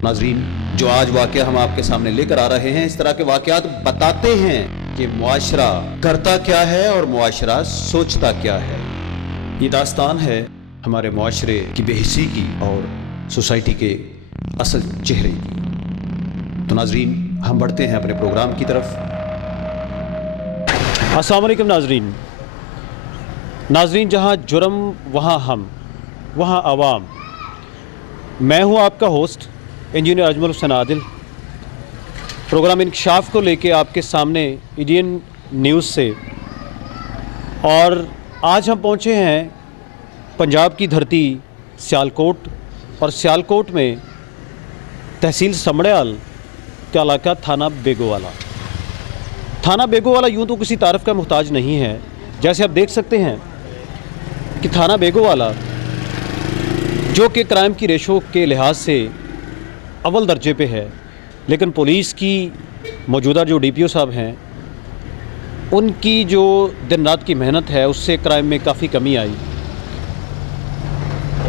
नाजरीन, जो आज वाक़या हम आपके सामने लेकर आ रहे हैं, इस तरह के वाक़यात बताते हैं कि मुआशरा करता क्या है और मुआशरा सोचता क्या है। ये दास्तान है हमारे मुआशरे की बेहिसी की और सोसाइटी के असल चेहरे की। तो नाजरीन, हम बढ़ते हैं अपने प्रोग्राम की तरफ। अस्सलाम वालेकुम नाजरीन, जहाँ जुर्म वहाँ हम, वहाँ आवाम। मैं हूँ आपका host engineer Ajmal Hussain Adil. Programme इंकशाफ को लेके आपके सामने इंडियन न्यूज़ से, और आज हम पहुँचे हैं पंजाब की धरती सियालकोट, और सियालकोट में तहसील समड़ियाल का इलाका थाना बेगोवाला। थाना बेगोवाला यूँ तो किसी तारीफ़ का मुहताज नहीं है। जैसे आप देख सकते हैं कि थाना बेगोवाला जो कि क्राइम की रेशो के लिहाज से अव्वल दर्जे पे है, लेकिन पुलिस की मौजूदा जो डीपीओ साहब हैं, उनकी जो दिन रात की मेहनत है उससे क्राइम में काफ़ी कमी आई।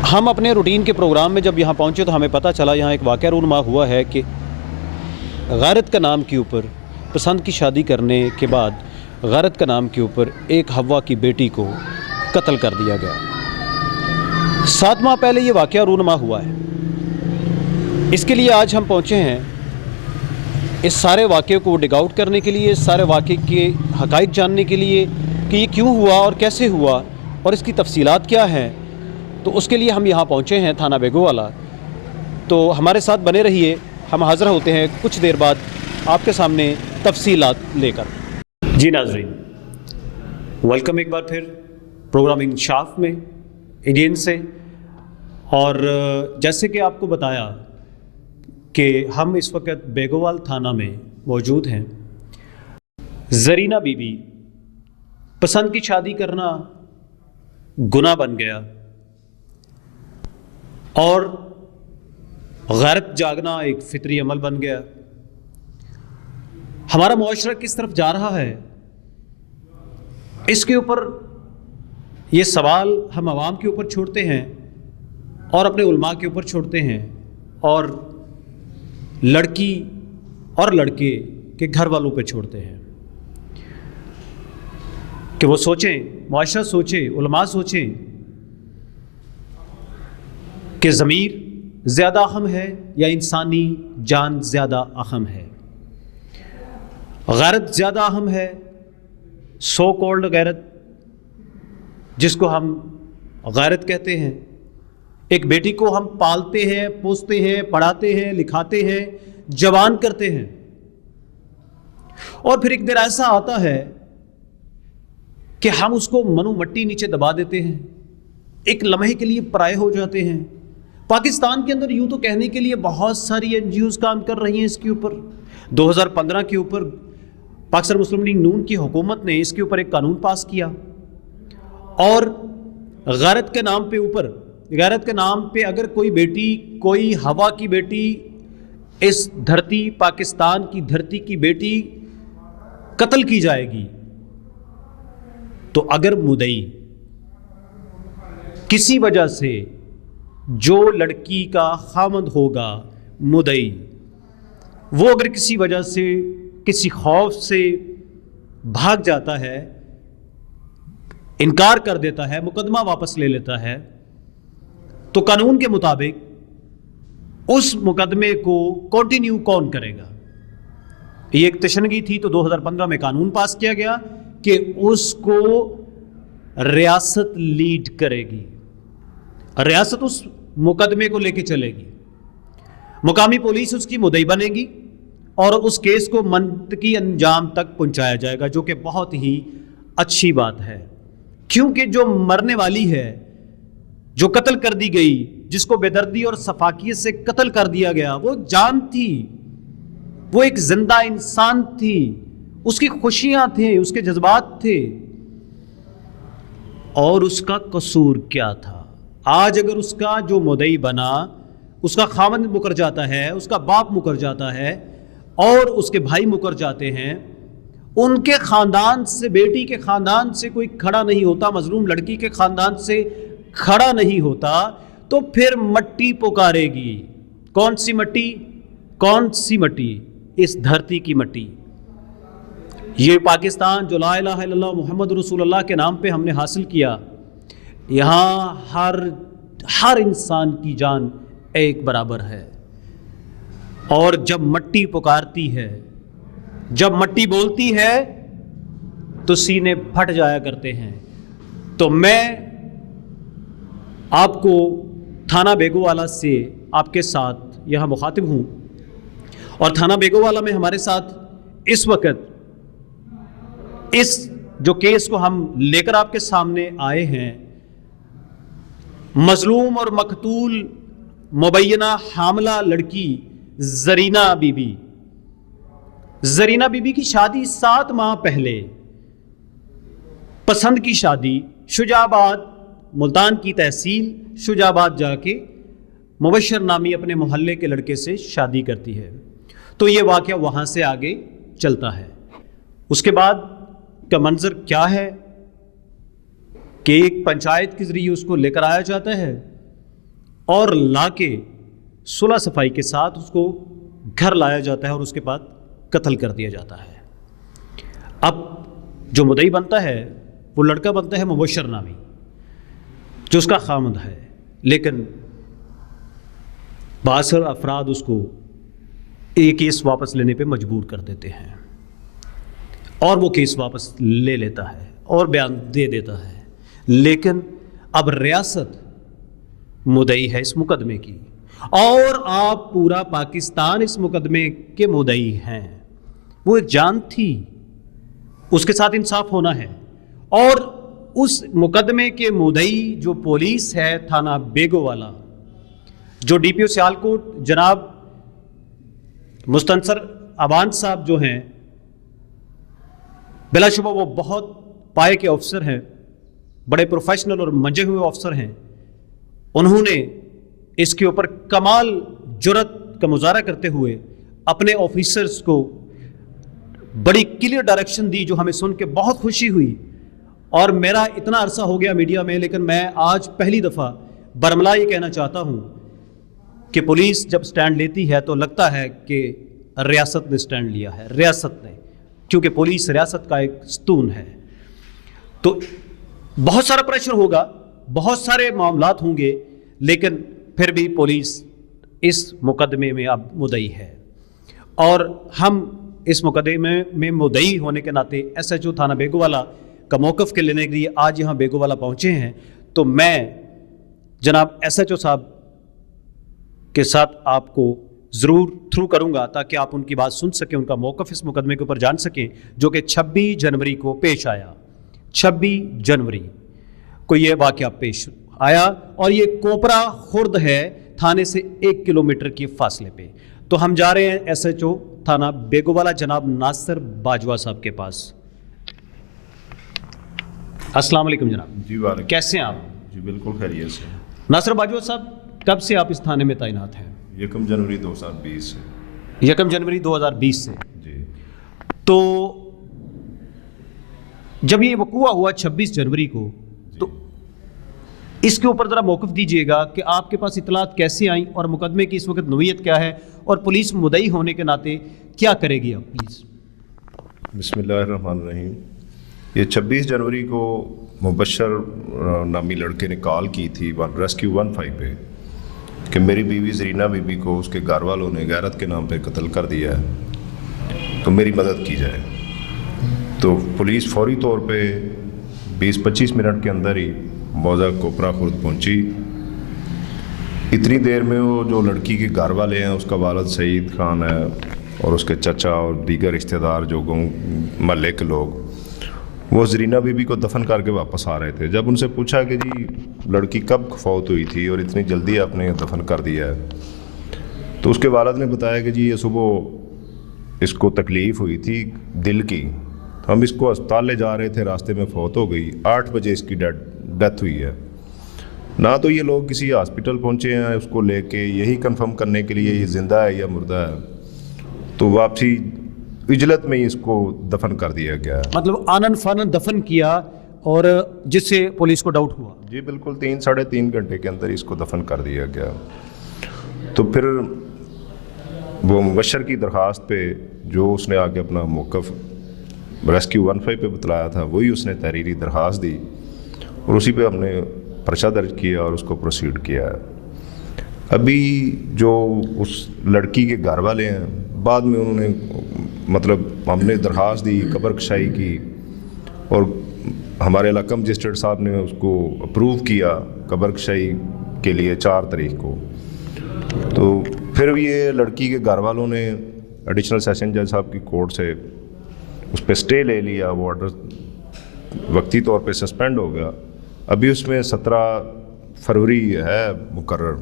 हम अपने रूटीन के प्रोग्राम में जब यहाँ पहुँचे तो हमें पता चला यहाँ एक वाक़या रूनुमा हुआ है कि गैरत का नाम के ऊपर, पसंद की शादी करने के बाद गैरत का नाम के ऊपर एक हवा की बेटी को कत्ल कर दिया गया। 7 माह पहले ये वाक़या रूनुमा हुआ है। इसके लिए आज हम पहुँचे हैं इस सारे वाक़े को डिग आउट करने के लिए, इस सारे वाक़े के हक़ाइक़ जानने के लिए कि ये क्यों हुआ और कैसे हुआ और इसकी तफसीलात क्या हैं। तो उसके लिए हम यहाँ पहुँचे हैं थाना बेगोवाला। तो हमारे साथ बने रहिए, हम हाज़िर होते हैं कुछ देर बाद आपके सामने तफसीलात लेकर। जी नाज़रीन, वेलकम एक बार फिर प्रोग्राम इंकशाफ में इंडियन से। और जैसे कि आपको बताया कि हम इस वक्त बेगोवाल थाना में मौजूद हैं। ज़रीना बीबी, पसंद की शादी करना गुनाह बन गया और गैरत जागना एक फितरी अमल बन गया। हमारा मुआशरा किस तरफ जा रहा है, इसके ऊपर ये सवाल हम आवाम के ऊपर छोड़ते हैं और अपने उलमा के ऊपर छोड़ते हैं, और लड़की और लड़के के घर वालों पे छोड़ते हैं कि वो सोचें, मुआशरा सोचे, उलमा सोचें कि ज़मीर ज़्यादा अहम है या इंसानी जान ज़्यादा अहम है, गैरत ज़्यादा अहम है, सो कॉल्ड गैरत जिसको हम गैरत कहते हैं। एक बेटी को हम पालते हैं, पोसते हैं, पढ़ाते हैं, लिखाते हैं, जवान करते हैं, और फिर एक दिन ऐसा आता है कि हम उसको मनु मट्टी नीचे दबा देते हैं, एक लम्हे के लिए पराये हो जाते हैं। पाकिस्तान के अंदर यूं तो कहने के लिए बहुत सारी एनजीओज काम कर रही हैं इसके ऊपर। 2015 के ऊपर पाकिस्तान मुस्लिम लीग नून की हुकूमत ने इसके ऊपर एक कानून पास किया, और गैरत के नाम पे ऊपर, गैरत के नाम पे अगर कोई बेटी, कोई हवा की बेटी, इस धरती पाकिस्तान की धरती की बेटी कत्ल की जाएगी, तो अगर मुदई किसी वजह से, जो लड़की का खामद होगा मुदई, वो अगर किसी वजह से, किसी खौफ से भाग जाता है, इनकार कर देता है, मुकदमा वापस ले लेता है, तो कानून के मुताबिक उस मुकदमे को कंटिन्यू कौन करेगा? ये एक तशनगी थी, तो 2015 में कानून पास किया गया कि उसको रियासत लीड करेगी, रियासत उस मुकदमे को लेके चलेगी, मुकामी पुलिस उसकी मुदई बनेगी और उस केस को मंतकी अंजाम तक पहुंचाया जाएगा, जो कि बहुत ही अच्छी बात है। क्योंकि जो मरने वाली है, जो कत्ल कर दी गई, जिसको बेदर्दी और सफाकियत से कत्ल कर दिया गया, वो जान थी, वो एक जिंदा इंसान थी, उसकी खुशियां थी, उसके जज्बात थे, और उसका कसूर क्या था? आज अगर उसका जो मुदई बना, उसका खामद मुकर जाता है, उसका बाप मुकर जाता है और उसके भाई मुकर जाते हैं, उनके ख़ानदान से, बेटी के ख़ानदान से कोई खड़ा नहीं होता, मजलूम लड़की के ख़ानदान से खड़ा नहीं होता, तो फिर मट्टी पुकारेगी, کون سی مٹی؟ کون سی مٹی؟ اس دھرتی کی مٹی. یہ پاکستان جو لا الہ الا اللہ محمد رسول اللہ کے نام پہ ہم نے حاصل کیا، یہاں ہر انسان کی جان ایک برابر ہے. اور جب مٹی پکارتی ہے، جب مٹی بولتی ہے تو سینے پھٹ جایا کرتے ہیں. تو میں آپ کو تھانہ بیگو والا سے آپ کے ساتھ یہاں مخاطب ہوں، اور تھانہ بیگو والا میں ہمارے ساتھ اس وقت اس جو کیس کو ہم لے کر آپ کے سامنے آئے ہیں، مظلوم اور مقتول مبینہ حاملہ لڑکی زرینہ بی بی. زرینہ بی بی کی شادی 7 ماہ پہلے، پسند کی شادی، شجاع آباد ملتان کی تحصیل شجاع آباد جا کے مبشر نامی اپنے محلے کے لڑکے سے شادی کرتی ہے. تو یہ واقعہ وہاں سے آگے چلتا ہے. اس کے بعد کا منظر کیا ہے کہ ایک پنچایت کے ذریعے اس کو لے کر آیا جاتا ہے اور لا کے صلح صفائی کے ساتھ اس کو گھر لایا جاتا ہے اور اس کے بعد قتل کر دیا جاتا ہے. اب جو مدعی بنتا ہے وہ لڑکا بنتا ہے مبشر نامی جو اس کا خامند ہے، لیکن باثر افراد اس کو ایک کیس واپس لینے پہ مجبور کر دیتے ہیں اور وہ کیس واپس لے لیتا ہے اور بیان دے دیتا ہے. لیکن اب ریاست مدعی ہے اس مقدمے کی، اور آپ پورا پاکستان اس مقدمے کے مدعی ہیں. وہ ایک جان تھی، اس کے ساتھ انصاف ہونا ہے. اور اس مقدمے کے مدعی جو پولیس ہے تھانہ بیگو والا، جو ڈی پی او سیالکوٹ جناب مستنصر ابان صاحب جو ہیں، بلا شبہ وہ بہت پائے کے افسر ہیں، بڑے پروفیشنل اور منجے ہوئے افسر ہیں. انہوں نے اس کے اوپر کمال جرت کا مظاہرہ کرتے ہوئے اپنے آفیسرز کو بڑی کلیئر ڈائریکشن دی، جو ہمیں سن کے بہت خوشی ہوئی. اور میرا اتنا عرصہ ہو گیا میڈیا میں، لیکن میں آج پہلی دفعہ برملا یہ کہنا چاہتا ہوں کہ پولیس جب سٹینڈ لیتی ہے تو لگتا ہے کہ ریاست نے سٹینڈ لیا ہے، ریاست نے، کیونکہ پولیس ریاست کا ایک ستون ہے. تو بہت سارا پریشر ہوگا، بہت سارے معاملات ہوں گے، لیکن پھر بھی پولیس اس مقدمے میں اب مدعی ہے. اور ہم اس مقدمے میں مدعی ہونے کے ناطے ایس ایچ او تھانہ بیگو والا کا موقف کے لینے کے لیے آج یہاں بیگو والا پہنچے ہیں. تو میں جناب ایس ایچ او صاحب کے ساتھ آپ کو ضرور تھرو کروں گا تاکہ آپ ان کی بات سن سکیں، ان کا موقف اس مقدمے کے اوپر جان سکیں، جو کہ 26 جنوری کو پیش آیا. 26 جنوری کو یہ واقعہ پیش آیا، اور یہ کوپرا خرد ہے تھانے سے 1 کلومیٹر کے فاصلے پہ. تو ہم جا رہے ہیں ایس ایچ او تھانہ بیگو والا جناب ناصر باجوہ صاحب کے پاس. السلام علیکم جناب. جی وعلیکم. کیسے ہیں آپ؟ جی بالکل خیریت سے. ناصر باجوہ صاحب، کب سے آپ اس تھانے میں تعینات ہیں؟ 1 جنوری 2020 سے. 1 جنوری 2020 سے. جی. تو جب یہ وقوع ہوا 26 جنوری کو، تو اس کے اوپر ذرا موقف دیجیے گا کہ آپ کے پاس اطلاعات کیسے آئیں اور مقدمے کی اس وقت نوعیت کیا ہے، اور پولیس مدعی ہونے کے ناطے کیا کرے گی آپ پلیز؟ بسم اللہ الرحمن الرحیم. یہ 26 جنوری کو مبشر نامی لڑکے نے کال کی تھی ریسکیو 15 پہ کہ میری بیوی زرینہ بی بی کو اس کے گھر والوں نے غیرت کے نام پہ قتل کر دیا ہے، تو میری مدد کی جائے. تو پولیس فوری طور پہ 20-25 منٹ کے اندر ہی موضع کوپرا خرد پہنچی. اتنی دیر میں وہ جو لڑکی کے گھر والے ہیں، اس کا والد سعید خان ہے اور اس کے چچا اور دیگر رشتہ دار جو گاؤں محلے کے لوگ، وہ زرینہ بی بی کو دفن کر کے واپس آ رہے تھے. جب ان سے پوچھا کہ جی لڑکی کب فوت ہوئی تھی اور اتنی جلدی آپ نے دفن کر دیا ہے، تو اس کے والد نے بتایا کہ جی یہ صبح اس کو تکلیف ہوئی تھی دل کی، ہم اس کو اسپتال لے جا رہے تھے، راستے میں فوت ہو گئی. 8 بجے اس کی ڈیتھ ہوئی ہے. نہ تو یہ لوگ کسی ہاسپٹل پہنچے ہیں اس کو لے کے یہی کنفرم کرنے کے لیے یہ زندہ ہے یا مردہ ہے، تو واپسی اجلت میں ہی اس کو دفن کر دیا گیا ہے. مطلب آنن فانن دفن کیا، اور جس سے پولیس کو ڈاؤٹ ہوا. جی بالکل 3-3.5 گھنٹے کے اندر اس کو دفن کر دیا گیا. تو پھر وہ مبشر کی درخواست پہ جو اس نے آ کے اپنا موقف ریسکیو 15 پہ بتلایا تھا وہی اس نے تحریری درخواست دی اور اسی پہ ہم نے پرچہ درج کیا اور اس کو پروسیڈ کیا ہے۔ ابھی جو اس لڑکی کے گھر والے ہیں بعد میں انہوں نے مطلب ہم نے درخواست دی، قبر کشائی کی اور ہمارے علاقہ مجسٹریٹ صاحب نے اس کو اپروو کیا قبر کشائی کے لیے 4 تاریخ کو۔ تو پھر یہ لڑکی کے گھر والوں نے ایڈیشنل سیشن جج صاحب کی کورٹ سے اس پہ اسٹے لے لیا، وہ آرڈر وقتی طور پہ سسپینڈ ہو گیا۔ ابھی اس میں 17 فروری ہے مقرر،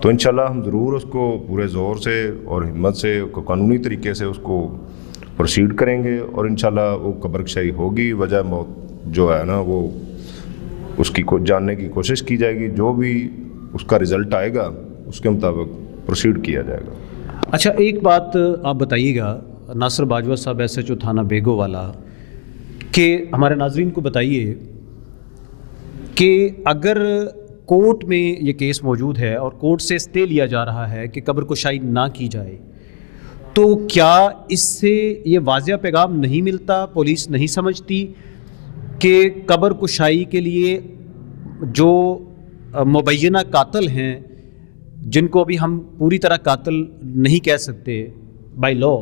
تو انشاءاللہ ہم ضرور اس کو پورے زور سے اور ہمت سے قانونی طریقے سے اس کو پروسیڈ کریں گے اور انشاءاللہ وہ قبر کشائی ہوگی۔ وجہ موت جو ہے نا وہ اس کی جاننے کی کوشش کی جائے گی، جو بھی اس کا رزلٹ آئے گا اس کے مطابق پروسیڈ کیا جائے گا۔ اچھا، ایک بات آپ بتائیے گا ناصر باجوہ صاحب SHO تھانہ بیگو والا، کہ ہمارے ناظرین کو بتائیے کہ اگر کورٹ میں یہ کیس موجود ہے اور کورٹ سے اسٹے لیا جا رہا ہے کہ قبر کشائی نہ کی جائے، تو کیا اس سے یہ واضح پیغام نہیں ملتا، پولیس نہیں سمجھتی کہ قبر کشائی کے لیے جو مبینہ قاتل ہیں، جن کو ابھی ہم پوری طرح قاتل نہیں کہہ سکتے بائی لا،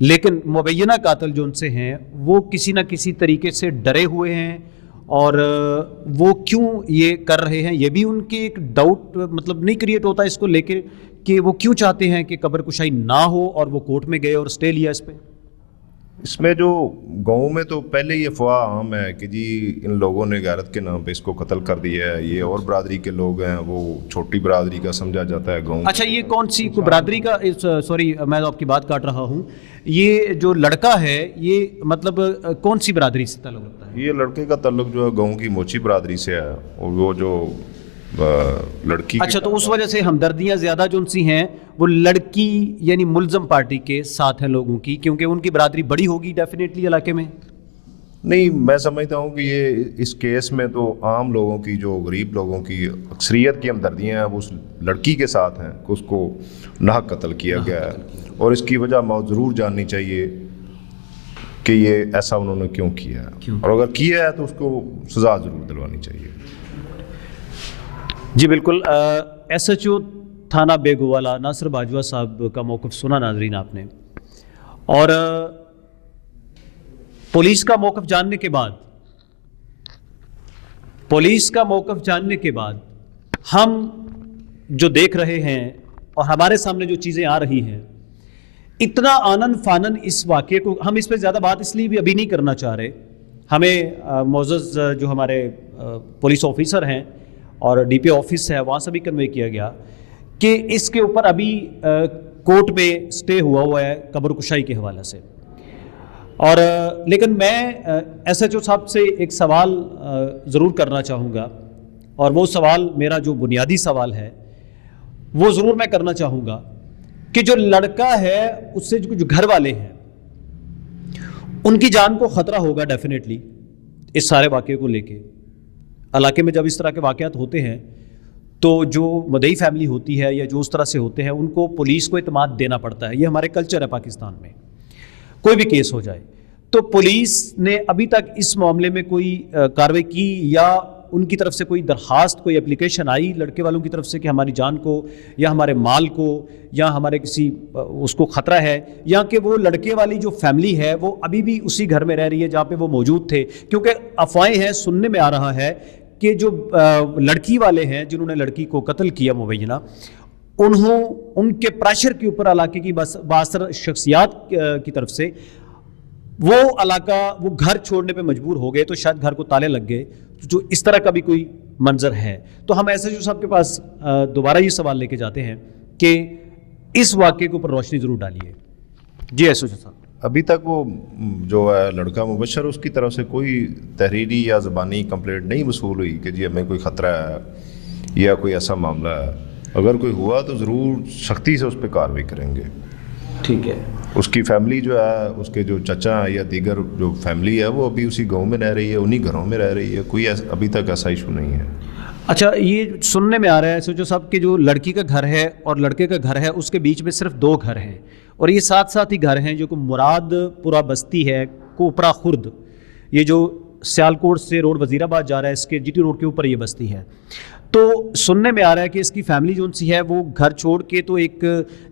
لیکن مبینہ قاتل جو ان سے ہیں وہ کسی نہ کسی طریقے سے ڈرے ہوئے ہیں، اور وہ کیوں یہ کر رہے ہیں، یہ بھی ان کے ایک ڈاؤٹ مطلب نہیں کریٹ ہوتا اس کو لے کے کہ وہ کیوں چاہتے ہیں کہ قبر کشائی نہ ہو، اور وہ کورٹ میں گئے اور اسٹے لیا اس پہ؟ اس میں جو گاؤں میں تو پہلے یہ افواہ عام ہے کہ جی ان لوگوں نے غیرت کے نام پہ اس کو قتل کر دیا ہے، یہ اور برادری کے لوگ ہیں، وہ چھوٹی برادری کا سمجھا جاتا ہے گاؤں۔ اچھا، یہ کون سی برادری کا، سوری میں آپ کی بات کاٹ رہا ہوں، یہ جو لڑکا ہے یہ مطلب کون سی برادری سے تعلق رکھتا ہے؟ یہ لڑکے کا تعلق جو ہے گاؤں کی موچی برادری سے ہے، اور وہ جو لڑکی، اچھا، تو اس وجہ سے ہمدردیاں زیادہ جو ان سی ہیں وہ لڑکی یعنی ملزم پارٹی کے ساتھ ہیں لوگوں کی، کیونکہ ان کی برادری بڑی ہوگی ڈیفینیٹلی علاقے میں۔ نہیں، میں سمجھتا ہوں کہ یہ اس کیس میں تو عام لوگوں کی، جو غریب لوگوں کی اکثریت کی ہمدردیاں ہیں وہ اس لڑکی کے ساتھ ہیں کہ اس کو ناحق قتل کیا گیا ہے، اور اس کی وجہ موت ضرور جاننی چاہیے کہ یہ ایسا انہوں نے کیوں کیا ہے، اور اگر کیا ہے تو اس کو سزا ضرور دلوانی چاہیے۔ جی بالکل، SHO تھانہ بیگو والا ناصر باجوہ صاحب کا موقف سنا ناظرین آپ نے، اور پولیس کا موقف جاننے کے بعد ہم جو دیکھ رہے ہیں اور ہمارے سامنے جو چیزیں آ رہی ہیں، اتنا آنن فانن اس واقعے کو ہم اس پہ زیادہ بات اس لیے بھی ابھی نہیں کرنا چاہ رہے۔ ہمیں معزز جو ہمارے پولیس آفیسر ہیں اور DPO آفس ہے وہاں سے بھی کنوے کیا گیا کہ اس کے اوپر ابھی کورٹ میں اسٹے ہوا ہے قبر کشائی کے حوالے سے، اور لیکن میں SHO صاحب سے ایک سوال ضرور کرنا چاہوں گا، اور وہ سوال میرا جو بنیادی سوال ہے وہ ضرور میں کرنا چاہوں گا کہ جو لڑکا ہے اس سے جو گھر والے ہیں ان کی جان کو خطرہ ہوگا ڈیفینیٹلی اس سارے واقعے کو لے کے۔ علاقے میں جب اس طرح کے واقعات ہوتے ہیں تو جو مدعی فیملی ہوتی ہے یا جو اس طرح سے ہوتے ہیں ان کو پولیس کو اعتماد دینا پڑتا ہے، یہ ہمارے کلچر ہے پاکستان میں۔ کوئی بھی کیس ہو جائے تو پولیس نے ابھی تک اس معاملے میں کوئی کارروائی کی، یا ان کی طرف سے کوئی درخواست، کوئی اپلیکیشن آئی لڑکے والوں کی طرف سے کہ ہماری جان کو یا ہمارے مال کو یا ہمارے کسی اس کو خطرہ ہے، یا کہ وہ لڑکے والی جو فیملی ہے وہ ابھی بھی اسی گھر میں رہ رہی ہے جہاں پہ وہ موجود تھے؟ کیونکہ افواہیں ہیں، سننے میں آ رہا ہے کہ جو لڑکی والے ہیں جنہوں نے لڑکی کو قتل کیا مبینہ، ان کے پریشر کے اوپر علاقے کی بااثر شخصیات کی طرف سے وہ علاقہ، وہ گھر چھوڑنے پہ مجبور ہو گئے، تو شاید گھر کو تالے لگ گئے، جو اس طرح کا بھی کوئی منظر ہے۔ تو ہم SHO صاحب کے پاس دوبارہ یہ سوال لے کے جاتے ہیں کہ اس واقعے کے اوپر روشنی ضرور ڈالیے۔ جی SHO صاحب، ابھی تک وہ جو ہے لڑکا مبشر، اس کی طرف سے کوئی تحریری یا زبانی کمپلینٹ نہیں وصول ہوئی کہ جی ہمیں کوئی خطرہ ہے یا کوئی ایسا معاملہ ہے۔ اگر کوئی ہوا تو ضرور سختی سے اس پہ کارروائی کریں گے۔ ٹھیک ہے، اس کی فیملی جو ہے، اس کے جو چچا ہیں یا دیگر جو فیملی ہے وہ ابھی اسی گاؤں میں رہ رہی ہے، انہی گھروں میں رہ رہی ہے، کوئی ابھی تک ایسا ایشو نہیں ہے۔ अच्छा, ये सुनने में आ रहा है सोचो साहब कि जो लड़की का घर है और लड़के का घर है उसके बीच में सिर्फ 2 घर हैं, और ये साथ साथ ही घर हैं जो कि मुरादपुरा बस्ती है, कोपरा खुर्द, ये जो सियालकोट से रोड वजीराबाद जा रहा है इसके जीटी रोड के ऊपर ये बस्ती है। तो सुनने में आ रहा है कि इसकी फैमिली जो सी है वो घर छोड़ के तो एक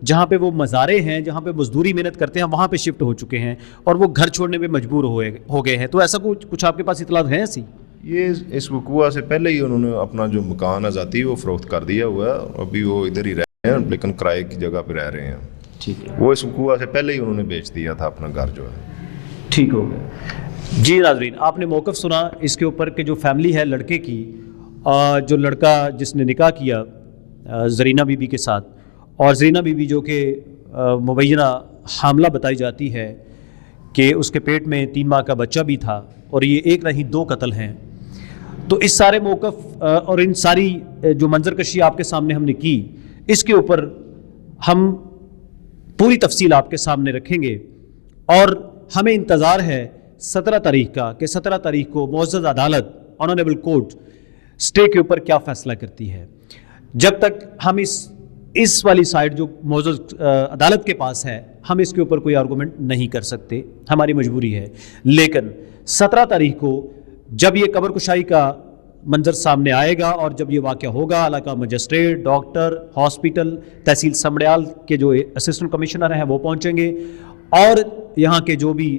जहाँ पे वो मज़ारे हैं, जहाँ पे मजदूरी मेहनत करते हैं, वहाँ पे शिफ्ट हो चुके हैं और वो घर छोड़ने में मजबूर हो गए हैं। तो ऐसा कुछ आपके पास इतलात है ऐसी? ये इस वकूआ से पहले ही उन्होंने अपना जो मकान आज़ादी वो फ़रोख्त कर दिया हुआ है, अभी वो इधर ही रह रहे हैं लेकिन किराए की जगह पे रह रहे हैं। ठीक है, वो इस वकूआ से पहले ही उन्होंने बेच दिया था अपना घर जो है। ठीक हो गया जी। नाज़रीन, आपने मौक़िफ़ सुना इसके ऊपर कि जो फैमिली है लड़के की, जो लड़का जिसने निकाह किया ज़रीना बीबी के साथ, और ज़रीना बीबी जो कि मुबैना हामला बताई जाती है कि उसके पेट में 3 माह का बच्चा भी था, और ये एक नहीं 2 कत्ल हैं। तो इस सारे मौक़िफ़ और इन सारी जो मंजरकशी आपके सामने हमने की, इसके ऊपर हम पूरी तफसील आपके सामने रखेंगे, और हमें इंतज़ार है 17 तारीख का कि 17 तारीख को मुअज़्ज़ज़ अदालत ऑनरेबल कोर्ट स्टे के ऊपर क्या फ़ैसला करती है। जब तक हम इस वाली साइड जो मुअज़्ज़ज़ अदालत के पास है, हम इसके ऊपर कोई आर्गूमेंट नहीं कर सकते, हमारी मजबूरी है। लेकिन 17 तारीख को जब ये कब्र कुशाई का मंजर सामने आएगा और जब ये वाक़या होगा, इलाका मजिस्ट्रेट, डॉक्टर, हॉस्पिटल, तहसील समड़ियाल के जो असिस्टेंट कमिश्नर हैं वो पहुँचेंगे, और यहाँ के जो भी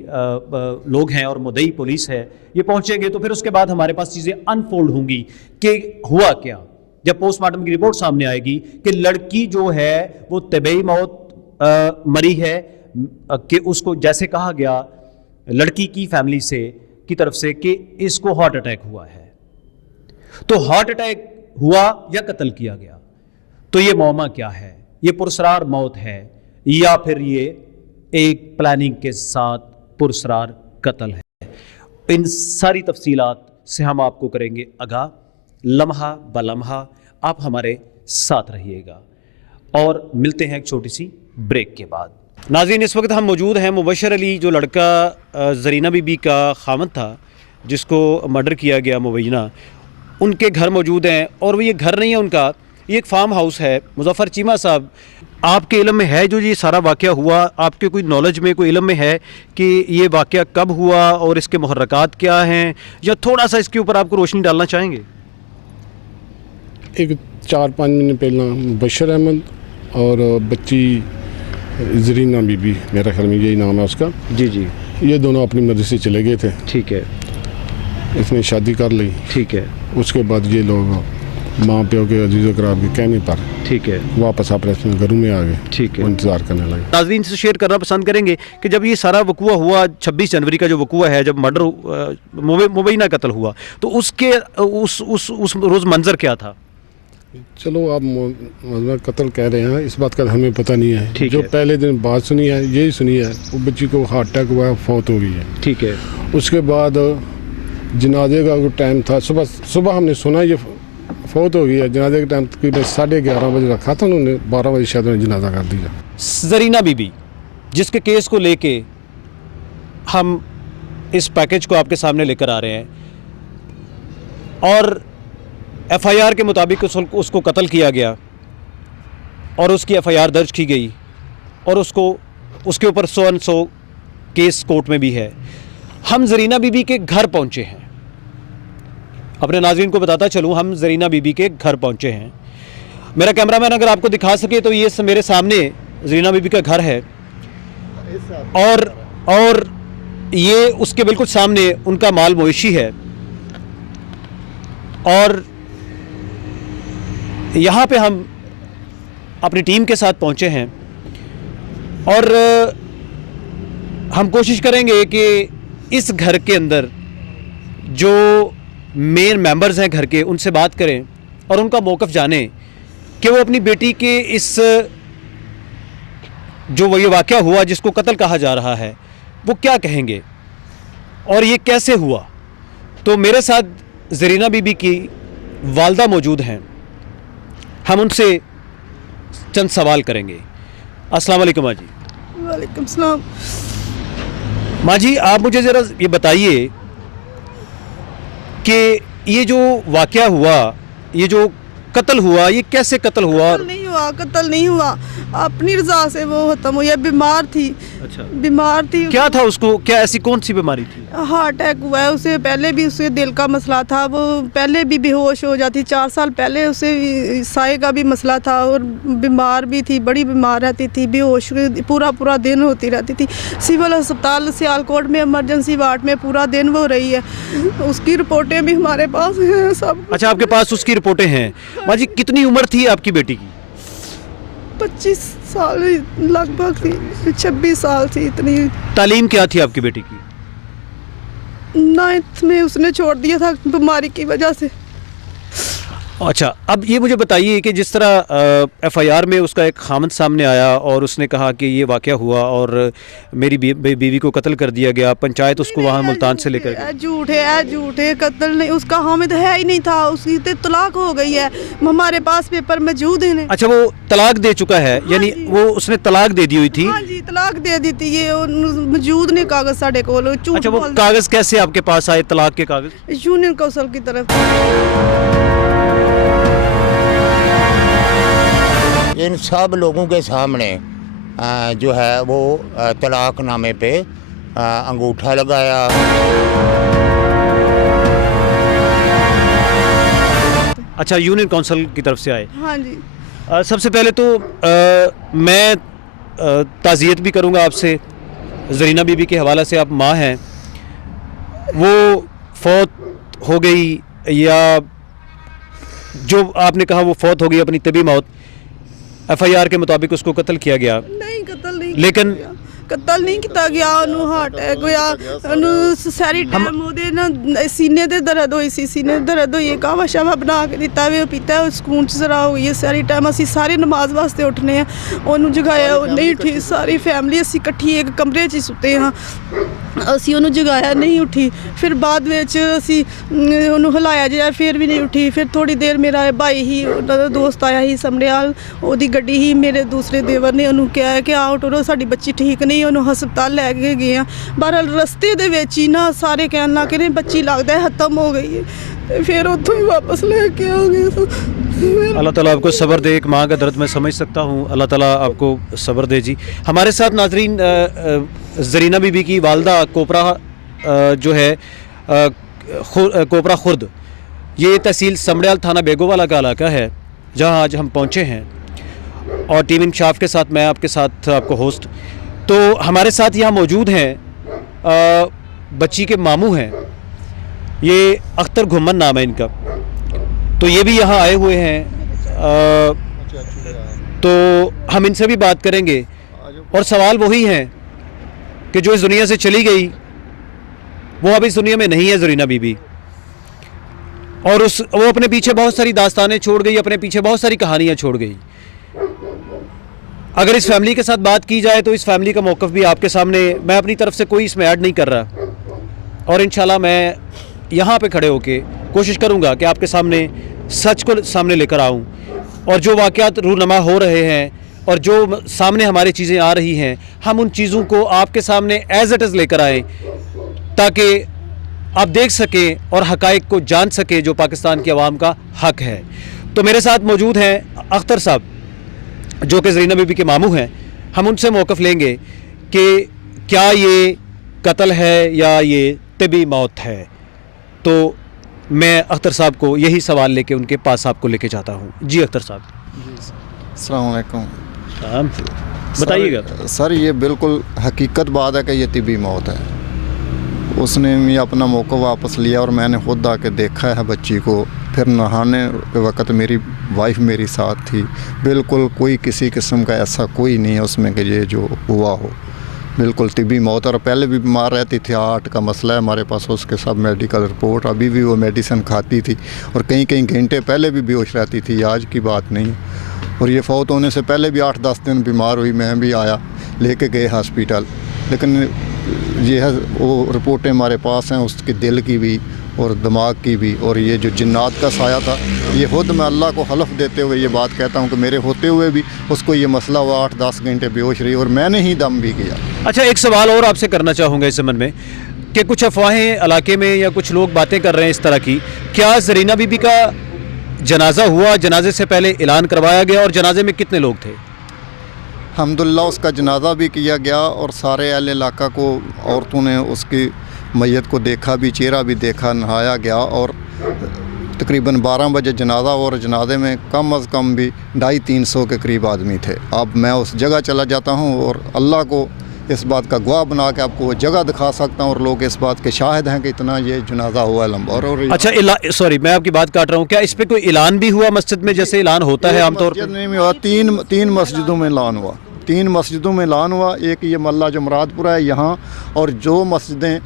लोग हैं और मुद्दई पुलिस है ये पहुँचेंगे। तो फिर उसके बाद हमारे पास चीज़ें अनफोल्ड होंगी कि हुआ क्या। जब पोस्टमार्टम की रिपोर्ट सामने आएगी कि लड़की जो है वो तबई मौत मरी है, कि उसको जैसे कहा गया लड़की की फैमिली से की तरफ से कि इसको हार्ट अटैक हुआ है, तो हार्ट अटैक हुआ या कत्ल किया गया, तो ये मौमा क्या है? ये पुरसरार मौत है या फिर ये एक प्लानिंग के साथ पुरसरार कत्ल है? इन सारी तफसीलात से हम आपको करेंगे आगाह, लम्हा ब लम्हा। आप हमारे साथ रहिएगा, और मिलते हैं एक छोटी सी ब्रेक के बाद। नाज़रीन, इस वक्त हम मौजूद हैं मुबशर अली, जो लड़का ज़रीना बीबी का खामद था जिसको मर्डर किया गया मुबैना, उनके घर मौजूद हैं। और वो ये घर नहीं है उनका, ये एक फार्म हाउस है। मुज़फ़्फ़र चीमा साहब, आपके इल्म में है जो ये सारा वाक़या हुआ, आपके कोई नॉलेज में, कोई इल्म में है कि ये वाक़या कब हुआ और इसके मुहर्रकात क्या हैं, या थोड़ा सा इसके ऊपर आपको रोशनी डालना चाहेंगे? एक 4-5 महीने पहला बशर अहमद और बच्ची ज़रीना बीबी, मेरा ख्याल में यही नाम है उसका, जी जी, ये दोनों अपनी मर्ज़ी से चले गए थे। ठीक है, इसने शादी कर ली। ठीक है, उसके बाद ये लोग माँ प्यो के अजीज़ कराब के कहने पर ठीक है, वापस अपने घरों में आ गए। ठीक है, इंतज़ार करने लगे। नाज़रीन से शेयर करना पसंद करेंगे कि जब ये सारा वकूआ हुआ, 26 जनवरी का जो वकूआ है, जब मर्डर मुबैना कत्ल हुआ, तो उसके उस रोज़ मंजर क्या था? चलो आप कत्ल कह रहे हैं, इस बात का हमें पता नहीं है। जो पहले दिन बात सुनी है यही सुनी है, वो बच्ची को हार्ट अटैक हुआ, फौत हो गई है। ठीक है, उसके बाद जनाजे का टाइम था, सुबह हमने सुना ये फौत हो गई है। जनाजे का टाइम तकरीबन 11:30 बजे रखा था उन्होंने, 12 बजे शायद उन्होंने जनाजा कर दिया। ज़रीना बीबी जिसके केस को लेके हम इस पैकेज को आपके सामने लेकर आ रहे हैं, और FIR के मुताबिक उसको कत्ल किया गया और उसकी FIR दर्ज की गई, और उसके ऊपर 100 केस कोर्ट में भी है। हम ज़रीना बीबी के घर पहुंचे हैं, अपने नाज़रीन को बताता चलूं, हम ज़रीना बीबी के घर पहुंचे हैं। मेरा कैमरामैन अगर आपको दिखा सके तो ये मेरे सामने ज़रीना बीबी का घर है, और ये उसके बिल्कुल सामने उनका माल मवेशी है, और यहाँ पे हम अपनी टीम के साथ पहुँचे हैं, और हम कोशिश करेंगे कि इस घर के अंदर जो मेन मेंबर्स हैं घर के, उनसे बात करें और उनका मौक़िफ़ जानें कि वो अपनी बेटी के इस जो ये वाक़या हुआ जिसको कत्ल कहा जा रहा है, वो क्या कहेंगे और ये कैसे हुआ। तो मेरे साथ ज़रीना बीबी की वालदा मौजूद हैं, हम उनसे चंद सवाल करेंगे। अस्सलाम वालेकुम माँ जी। वालेकुम सलाम। माँ जी, आप मुझे ज़रा ये बताइए कि ये जो वाक़या हुआ ये जो कत्ल हुआ, ये कैसे कत्ल हुआ? कत्ल नहीं हुआ, अपनी रजा से वो खत्म हुई है। बीमार थी। अच्छा, बीमार थी। क्या था उसको, क्या ऐसी कौन सी बीमारी थी? हार्ट अटैक हुआ है उसे, पहले भी उसे दिल का मसला था, वो पहले भी बेहोश हो जाती, 4 साल पहले उसे साए का भी मसला था और बीमार भी थी, बड़ी बीमार रहती थी, बेहोश पूरा दिन होती रहती थी। सिविल अस्पताल सियालकोट में इमरजेंसी वार्ड में पूरा दिन वो रही है। उसकी रिपोर्टें भी हमारे पास हैं सब। अच्छा, आपके पास उसकी रिपोर्टें हैं। माँ जी, कितनी उम्र थी आपकी बेटी की? 25 साल लगभग थी, 26 साल थी इतनी। तालीम क्या थी आपकी बेटी की? 9th में उसने छोड़ दिया था बीमारी की वजह से। अच्छा, अब ये मुझे बताइए कि जिस तरह एफआईआर में उसका एक खामद सामने आया और उसने कहा कि ये वाक़या हुआ और मेरी बीवी को कत्ल कर दिया गया, पंचायत उसको वहाँ मुल्तान से लेकर गई। झूठ है, कत्ल नहीं, उसका हामिद है ही नहीं था, उसकी तो तलाक हो गई है, हमारे पास पेपर मौजूद है। अच्छा, वो तलाक दे चुका है? यानी वो उसने तलाक दे दी हुई थी? हाँ जी, तलाक दे दी थी, ये मौजूद ने कागज साढ़े को। अच्छा, वो कागज कैसे आपके पास आए, तलाक के कागज? यूनियन काउंसिल की तरफ। इन सब लोगों के सामने जो है वो तलाकनामे पे अंगूठा लगाया। अच्छा, यूनियन काउंसिल की तरफ से आए? हाँ जी। सबसे पहले तो मैं ताज़ियत भी करूंगा आपसे, ज़रीना बीबी के हवाले से। आप माँ हैं, वो फौत हो गई या जो आपने कहा वो फौत हो गई अपनी तबी मौत, एफआईआर के मुताबिक उसको कत्ल किया गया? नहीं, कत्ल नहीं, लेकिन कत्ल नहीं किया गया। ਉਹਨੂੰ ਹਾਰਟ ਅਟੈਕ ਹੋਇਆ, ਉਹਨੂੰ ਸਾਰੀ ਟਾਈਮ ਉਹਦੇ ਨਾ ਸੀਨੇ ਤੇ ਦਰਦ ਹੋਈ ਸੀ, ਸੀਨੇ ਤੇ ਦਰਦ ਹੋਈ, ਕਾਵਾ ਸ਼ਾਵਾ ਬਣਾ ਕੇ ਦਿੱਤਾ ਵੇ, ਉਹ ਪੀਤਾ, ਉਹ ਸਕੂਨ ਚ ਜ਼ਰਾ ਹੋਈ ਹੈ ਸਾਰੀ ਟਾਈਮ। ਅਸੀਂ ਸਾਰੇ ਨਮਾਜ਼ ਵਾਸਤੇ ਉੱਠਨੇ ਆ, ਉਹਨੂੰ ਜਗਾਇਆ, ਉਹ ਨਹੀਂ ਉੱਠੀ। ਸਾਰੀ ਫੈਮਿਲੀ ਅਸੀਂ ਇਕੱਠੀ ਇੱਕ ਕਮਰੇ 'ਚ ਹੀ ਸੁੱਤੇ ਹਾਂ, ਅਸੀਂ ਉਹਨੂੰ ਜਗਾਇਆ, ਨਹੀਂ ਉੱਠੀ। ਫਿਰ ਬਾਅਦ ਵਿੱਚ ਅਸੀਂ ਉਹਨੂੰ ਹਿਲਾਇਆ ਜਿਹਾ, ਫਿਰ ਵੀ ਨਹੀਂ ਉੱਠੀ। ਫਿਰ ਥੋੜੀ ਦੇਰ ਮੇਰਾ ਭਾਈ ਹੀ, ਉਹਨਾਂ ਦਾ ਦੋਸਤ ਆਇਆ ਸੀ ਸਮੜਿਆਲ, ਉਹਦੀ ਗੱਡੀ ਹੀ, ਮੇਰੇ ਦੂਸਰੇ ਦੇਵਰ ਨੇ ਉਹਨੂੰ ਕਿਹਾ ਕਿ ਆਓ ਟੁਰੋ, ਸਾਡੀ ਬੱਚੀ ਠੀਕ ਨਹੀਂ, ਉਹਨੂੰ ਹਸਪਤਾਲ ਲੈ ਕੇ ਗਏ ਆ। ਬਹਰਹਾਲ ਰਸਤੇ ਦੇ ਵਿੱਚ ਹੀ ਨਾ ਸਾਰੇ ਕਹਿਣ ਲੱਗ ਪਏ ਬੱਚੀ ਲੱਗਦਾ ਖਤਮ हो गई है, तो फिर उतो ही वापस लेके आ गए। अल्लाह ताला आपको सब्र दे। एक माँ का दर्द मैं समझ सकता हूँ, अल्लाह ताला आपको सब्र दे जी। हमारे साथ नाजरीन ज़रीना बीबी की वालदा कोपरा जो है कोपरा खुर्द, ये तहसील समड़ियाल थाना बेगोवाला का इलाका है जहाँ आज हम पहुँचे हैं और टीम इंशाफ के साथ मैं आपके साथ आपको होस्ट। तो हमारे साथ यहाँ मौजूद हैं बच्ची के मामू हैं, ये अख्तर घुम्मन नाम है इनका, तो ये भी यहाँ आए हुए हैं। तो हम इनसे भी बात करेंगे और सवाल वही है कि जो इस दुनिया से चली गई वो अब इस दुनिया में नहीं है ज़रीना बीबी, और वो अपने पीछे बहुत सारी दास्तानें छोड़ गई, अपने पीछे बहुत सारी कहानियाँ छोड़ गई। अगर इस फैमिली के साथ बात की जाए तो इस फैमिली का मौक़िफ़ भी आपके सामने, मैं अपनी तरफ से कोई इसमें ऐड नहीं कर रहा, और इंशाल्लाह मैं यहाँ पे खड़े होके कोशिश करूँगा कि आपके सामने सच को सामने लेकर आऊँ, और जो वाक़यात रूनमा हो रहे हैं और जो सामने हमारी चीज़ें आ रही हैं, हम उन चीज़ों को आपके सामने एज़ इट इज़ लेकर आएँ ताकि आप देख सकें और हक़ाइक़ को जान सकें जो पाकिस्तान की आवाम का हक़ है। तो मेरे साथ मौजूद हैं अख्तर साहब जो कि ज़रीना बीबी के मामू हैं। हम उनसे मौक़िफ़ लेंगे कि क्या ये कत्ल है या ये तबी मौत है। तो मैं अख्तर साहब को यही सवाल लेके उनके पास आपको लेके जाता हूँ। जी अख्तर साहब। अस्सलाम वालेकुम। बताइएगा सर, ये बिल्कुल हकीकत बात है कि ये तबी मौत है। उसने भी अपना मौका वापस लिया और मैंने खुद आके देखा है बच्ची को। फिर नहाने के वक़्त मेरी वाइफ मेरे साथ थी। बिल्कुल कोई किसी किस्म का ऐसा कोई नहीं है उसमें कि ये जो हुआ हो, बिल्कुल तबी मौत। और पहले भी बीमार रहती थी, हार्ट का मसला है हमारे पास, उसके सब मेडिकल रिपोर्ट, अभी भी वो मेडिसिन खाती थी और कहीं कहीं घंटे पहले भी बेहोश रहती थी, आज की बात नहीं। और ये फौत होने से पहले भी 8-10 दिन बीमार हुई, मैं भी आया, लेके गए हॉस्पिटल, लेकिन ये है वो रिपोर्टें हमारे पास हैं उसके दिल की भी और दिमाग की भी। और ये जो जिन्नात का साया था, ये खुद मैं अल्लाह को हलफ देते हुए ये बात कहता हूँ कि मेरे होते हुए भी उसको ये मसला हुआ, 8-10 घंटे बेहोश रही और मैंने ही दम भी किया। अच्छा, एक सवाल और आपसे करना चाहूँगा इस संबंध में कि कुछ अफवाहें इलाके में या कुछ लोग बातें कर रहे हैं इस तरह की, क्या ज़रीना बीबी का जनाजा हुआ, जनाजे से पहले ऐलान करवाया गया और जनाजे में कितने लोग थे? अल्हम्दुलिल्लाह उसका जनाजा भी किया गया और सारे अहले इलाका को, औरतों ने उसकी मैयत को देखा भी, चेहरा भी देखा, नहाया गया और तकरीबन 12 बजे जनाजा, और जनाजे में कम अज़ कम भी 250-300 के करीब आदमी थे। अब मैं उस जगह चला जाता हूँ और अल्लाह को इस बात का गवाह बना के आपको वो जगह दिखा सकता हूँ, और लोग इस बात के शाहिद हैं कि इतना ये जनाजा हुआ है लंबा। और अच्छा, सॉरी मैं आपकी बात काट रहा हूँ, क्या इस पे कोई ऐलान भी हुआ मस्जिद में, जैसे ऐलान होता है आमतौर पर? नहीं हुआ, तीन मस्जिदों में ऐलान हुआ, 3 मस्जिदों में ऐलान हुआ। एक ये मल्ला जो मुरादपुरा है यहाँ, और जो मस्जिदें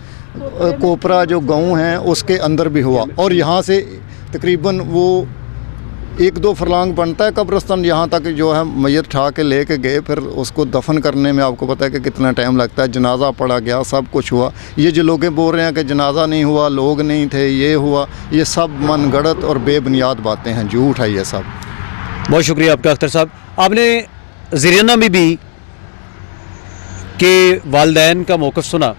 कोपरा जो गाँव हैं उसके अंदर भी हुआ, और यहाँ से तकरीबन वो 1-2 फरलांग बनता है कब्रिस्तान, यहाँ तक जो है मैयत उठा के ले के गए। फिर उसको दफन करने में आपको पता है कि कितना टाइम लगता है। जनाजा पड़ा गया, सब कुछ हुआ। ये जो लोग बोल रहे हैं कि जनाजा नहीं हुआ, लोग नहीं थे, ये हुआ, ये सब मनगढ़ंत और बेबुनियाद बातें हैं, झूठ है ये सब। बहुत शुक्रिया आपका अख्तर साहब। आपने ज़रीना बीबी के वालिदैन का मौक़िफ़ सुना,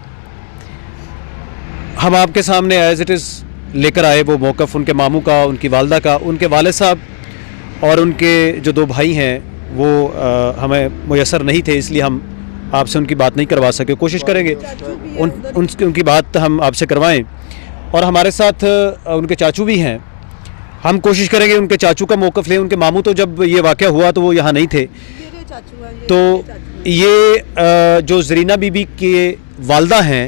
हम आपके सामने एज़ इट इज़ लेकर आए वो मौक़िफ़ उनके मामू का, उनकी वालदा का, उनके वालिद साहब और उनके जो 2 भाई हैं वो हमें मुयस्सर नहीं थे, इसलिए हम आपसे उनकी बात नहीं करवा सके। कोशिश करेंगे उनकी बात हम आपसे करवाएं, और हमारे साथ उनके चाचू भी हैं, हम कोशिश करेंगे उनके चाचू का मौक़िफ़ लें। उनके मामू तो जब ये वाक़या हुआ तो वो यहाँ नहीं थे, तो ये जो ज़रीना बीबी के वालदा हैं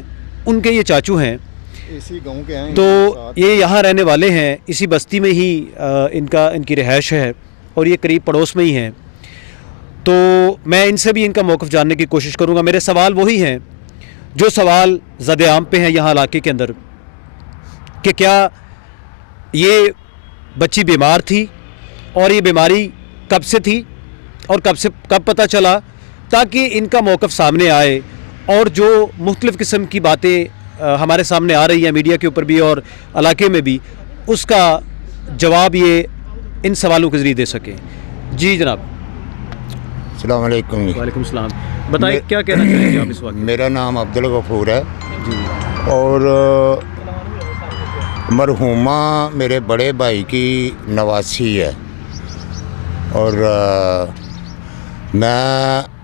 उनके ये चाचू हैं, इसी गांव के हैं, तो ये यहाँ रहने वाले हैं, इसी बस्ती में ही इनकी रिहाइश है और ये करीब पड़ोस में ही हैं। तो मैं इनसे भी इनका मौक़िफ़ जानने की कोशिश करूँगा। मेरे सवाल वही हैं जो सवाल ज़द-ए-आम पे हैं यहाँ इलाके के अंदर, कि क्या ये बच्ची बीमार थी और ये बीमारी कब से थी और कब पता चला, ताकि इनका मौक़िफ़ सामने आए और जो मुख्तलिफ़ किस्म की बातें हमारे सामने आ रही है मीडिया के ऊपर भी और इलाके में भी, उसका जवाब ये इन सवालों के ज़रिए दे सकें। जी जनाब। अस्सलाम वालेकुम। वालेकुम सलाम। बताइए क्या कहना चाहेंगे आप इस वक्त? मेरा नाम अब्दुल गफूर है और मरहूमा मेरे बड़े भाई की नवासी है, और मैं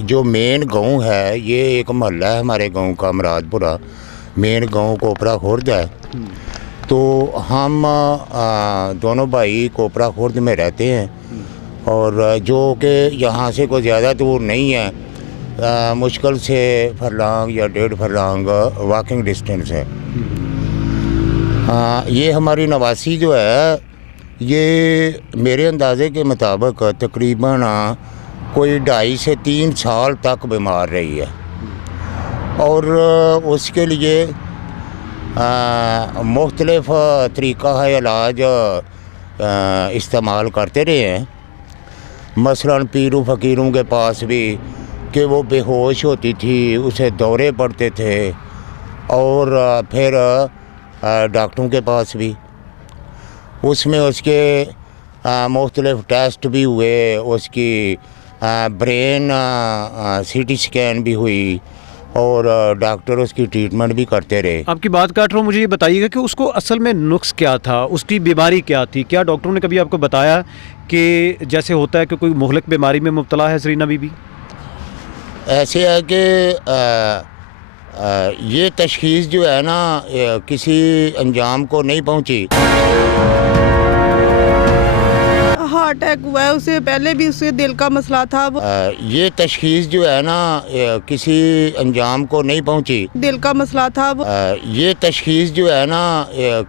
जो मेन गांव है, ये एक महल्ला है हमारे गांव का मुरादपुरा, मेन गांव कोपरा खुर्द है। तो हम दोनों भाई कोपरा खुर्द में रहते हैं, और जो कि यहाँ से कोई ज़्यादा दूर नहीं है, मुश्किल से फरलांग या 1.5 फरलांग वॉकिंग डिस्टेंस है। ये हमारी नवासी जो है, ये मेरे अंदाज़े के मुताबिक तकरीबन कोई 2.5 से 3 साल तक बीमार रही है, और उसके लिए मुख्तलिफ़ तरीक़ा है इलाज इस्तेमाल करते रहे हैं। मसलन पीरों फ़कीरों के पास भी, कि वो बेहोश होती थी, उसे दौरे पड़ते थे, और फिर डॉक्टरों के पास भी, उसमें उसके मुख्तलिफ़ टेस्ट भी हुए, उसकी ब्रेन सीटी स्कैन भी हुई, और डॉक्टर उसकी ट्रीटमेंट भी करते रहे। आपकी बात काट रहा हूँ, मुझे ये बताइएगा कि उसको असल में नुक्स क्या था, उसकी बीमारी क्या थी? क्या डॉक्टरों ने कभी आपको बताया कि जैसे होता है कि कोई मुहलक बीमारी में मुब्तला है ज़रीना बीबी? ऐसे है कि ये तशख़ीस जो है ना, किसी अंजाम को नहीं पहुँची। हार्ट अटैक हुआ है, उसे पहले भी उसे दिल का मसला था। ये तशख़ीस जो है ना, किसी अंजाम को नहीं पहुँची। दिल का मसला था। ये तशख़ीस जो है ना,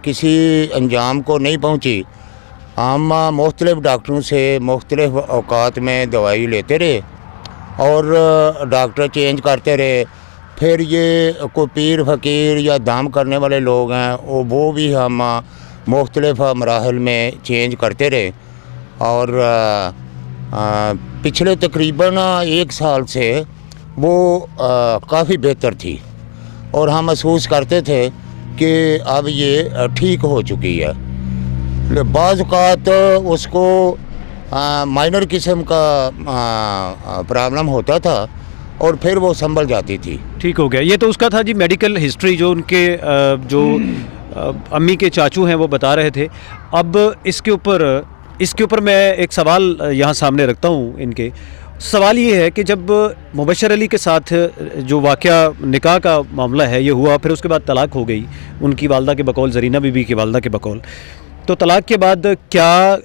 किसी अंजाम को नहीं पहुँची। हम मुख्तलिफ़ डॉक्टरों से मुख्तलिफ़ औकात में दवाई लेते रहे और डॉक्टर चेंज करते रहे। फिर ये कोई पीर फ़कीर या दाम करने वाले लोग हैं, वो भी हम मुख्तलिफ़ मराहल में चेंज करते रहे, और पिछले तकरीबन 1 साल से वो काफ़ी बेहतर थी, और हम महसूस करते थे कि अब ये ठीक हो चुकी है। बाज़ औक़ात उसको माइनर किस्म का प्रॉब्लम होता था और फिर वो संभल जाती थी, ठीक हो गया। ये तो उसका था जी मेडिकल हिस्ट्री, जो उनके जो अम्मी के चाचू हैं वो बता रहे थे। अब इसके ऊपर मैं एक सवाल यहाँ सामने रखता हूँ इनके। सवाल ये है कि जब मुबशर अली के साथ जो वाक़या निकाह का मामला है ये हुआ, फिर उसके बाद तलाक हो गई उनकी वालदा के बकौल, ज़रीना बीबी की वालदा के बकौल, तो तलाक के बाद क्या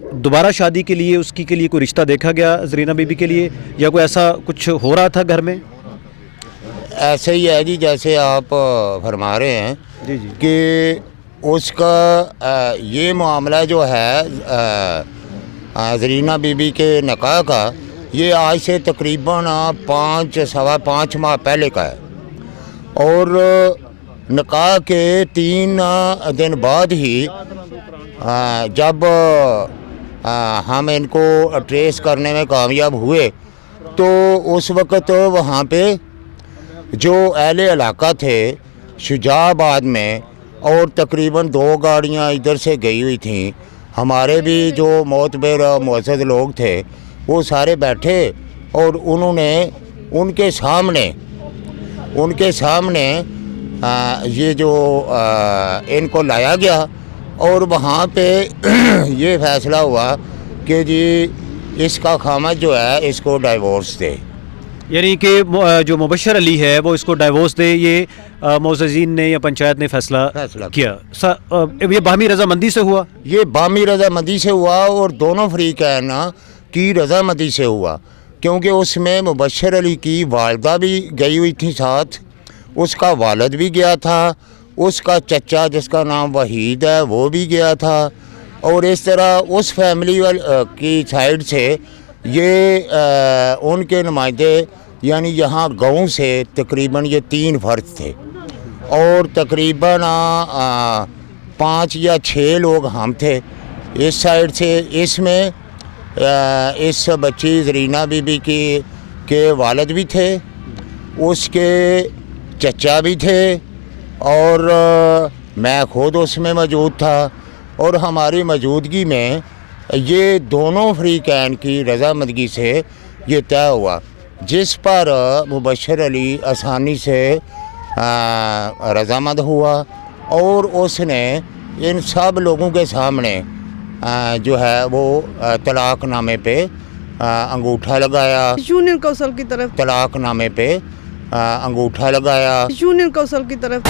दोबारा शादी के लिए उसकी के लिए कोई रिश्ता देखा गया ज़रीना बीबी के लिए, या कोई ऐसा कुछ हो रहा था घर में? ऐसे ही है जी जैसे आप फरमा रहे हैं जी जी कि उसका ये मामला जो है ज़रीना बीबी के निकाह का, ये आज से तकरीबन 5-5.25 माह पहले का है, और निकाह के 3 दिन बाद ही जब हम इनको ट्रेस करने में कामयाब हुए तो उस वक़्त वहाँ पे जो अहले इलाका थे शुजाबाद में, और तकरीबन 2 गाड़ियाँ इधर से गई हुई थी, हमारे भी जो मोतबर मुअज़्ज़ज़ लोग थे वो सारे बैठे, और उन्होंने उनके सामने ये जो इनको लाया गया, और वहाँ पे ये फ़ैसला हुआ कि जी इसका खामद जो है इसको डाइवोर्स दे, यानी कि जो मुबशर अली है वो इसको डाइवोर्स दे, ये मोअज़्ज़ज़ीन ने या पंचायत ने फैसला किया। ये बाहमी रजामंदी से हुआ? ये बाहमी रजामंदी से हुआ और दोनों फ़रीक़ैन की रजामंदी से हुआ, क्योंकि उसमें मुबशर अली की वालदा भी गई हुई थी साथ, उसका वालिद भी गया था, उसका चचा जिसका नाम वहीद है वो भी गया था, और इस तरह उस फैमिली की साइड से ये उनके नुमाइंदे यानी यहाँ गाँव से तकरीबन ये 3 फ़र्द थे, और तकरीबन 5 या 6 लोग हम थे इस साइड से। इसमें इस बच्ची ज़रीना बीबी के वालिद भी थे, उसके चचा भी थे, और मैं खुद उसमें मौजूद था, और हमारी मौजूदगी में ये दोनों फ़रीक़ैन की रज़ामंदी से ये तय हुआ, जिस पर मुबशर अली आसानी से रज़ामंद हुआ, और उसने इन सब लोगों के सामने जो है वो तलाक नामे पे अंगूठा लगाया, यूनियन कौंसिल की तरफ, तलाक नामे पे अंगूठा लगाया, यूनियन कौंसिल की तरफ।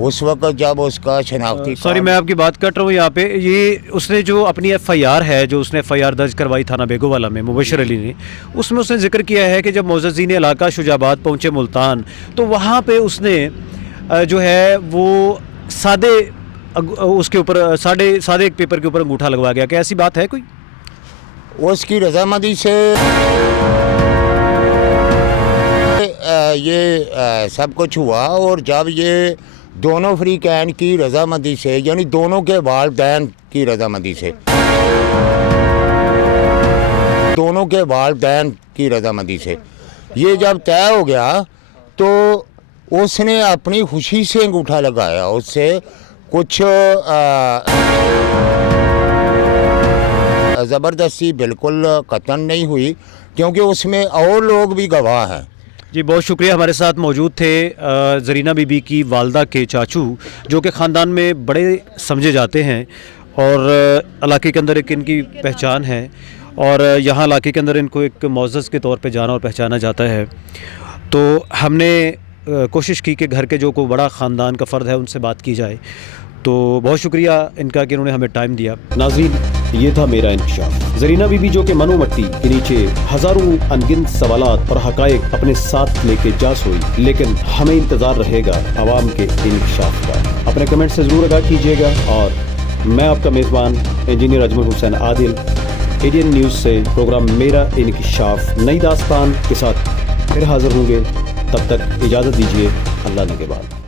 उस वक्त जब उसका शनाख्ती सॉरी मैं आपकी बात कट रहा हूँ यहाँ पे। ये उसने जो अपनी FIR है, जो उसने FIR दर्ज करवाई थाना बेगोवाला में मुबशर अली ने, उसमें उसने जिक्र किया है कि जब मुअज़्ज़ज़ीन इलाका शुजाबाद पहुँचे मुल्तान, तो वहाँ पे उसने जो है वो सादे उसके ऊपर सादे एक पेपर के ऊपर अंगूठा लगवा गया। क्या ऐसी बात है कोई? उसकी रज़ामंदी से ये सब कुछ हुआ, और जब ये दोनों फ़रीक़ैन की रज़ामंदी से, यानी दोनों के वालिदैन की रज़ामंदी से, दोनों के वालिदैन की रज़ामंदी से ये जब तय हो गया, तो उसने अपनी खुशी से अंगूठा लगाया, उससे कुछ ज़बरदस्ती बिल्कुल कतन नहीं हुई, क्योंकि उसमें और लोग भी गवाह हैं। जी बहुत शुक्रिया। हमारे साथ मौजूद थे ज़रीना बीबी की वालदा के चाचू, जो कि ख़ानदान में बड़े समझे जाते हैं, और इलाके के अंदर एक इनकी पहचान है, और यहाँ इलाके के अंदर इनको एक मुअज़्ज़ज़ के तौर पे जाना और पहचाना जाता है। तो हमने कोशिश की कि घर के जो कोई बड़ा ख़ानदान का फ़र्द है उनसे बात की जाए। तो बहुत शुक्रिया इनका कि उन्होंने हमें टाइम दिया। नाज़रीन, ये था मेरा इंकशाफ। ज़रीना बीबी जो कि मनो मट्टी के नीचे हज़ारों अनगिनत सवालात और हक़ाइक़ अपने साथ लेके जा सोई, लेकिन हमें इंतज़ार रहेगा आवाम के इंकशाफ का। अपने कमेंट से ज़रूर आगाह कीजिएगा, और मैं आपका मेज़बान engineer Ajmal Hussain Adil, ADN news से प्रोग्राम मेरा इंकशाफ नई दास्तान के साथ फिर हाज़िर होंगे। तब तक इजाज़त दीजिए, अल्लाह ने के बाद।